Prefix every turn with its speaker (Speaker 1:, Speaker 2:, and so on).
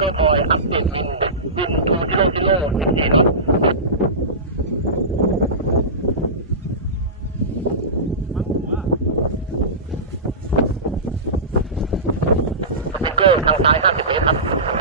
Speaker 1: ก็คอยอัพเดตบินบินทูที่โลกที่โลกอย่างนี้เนาะสปิเกอร์ทางซ้าย50เมตรครับ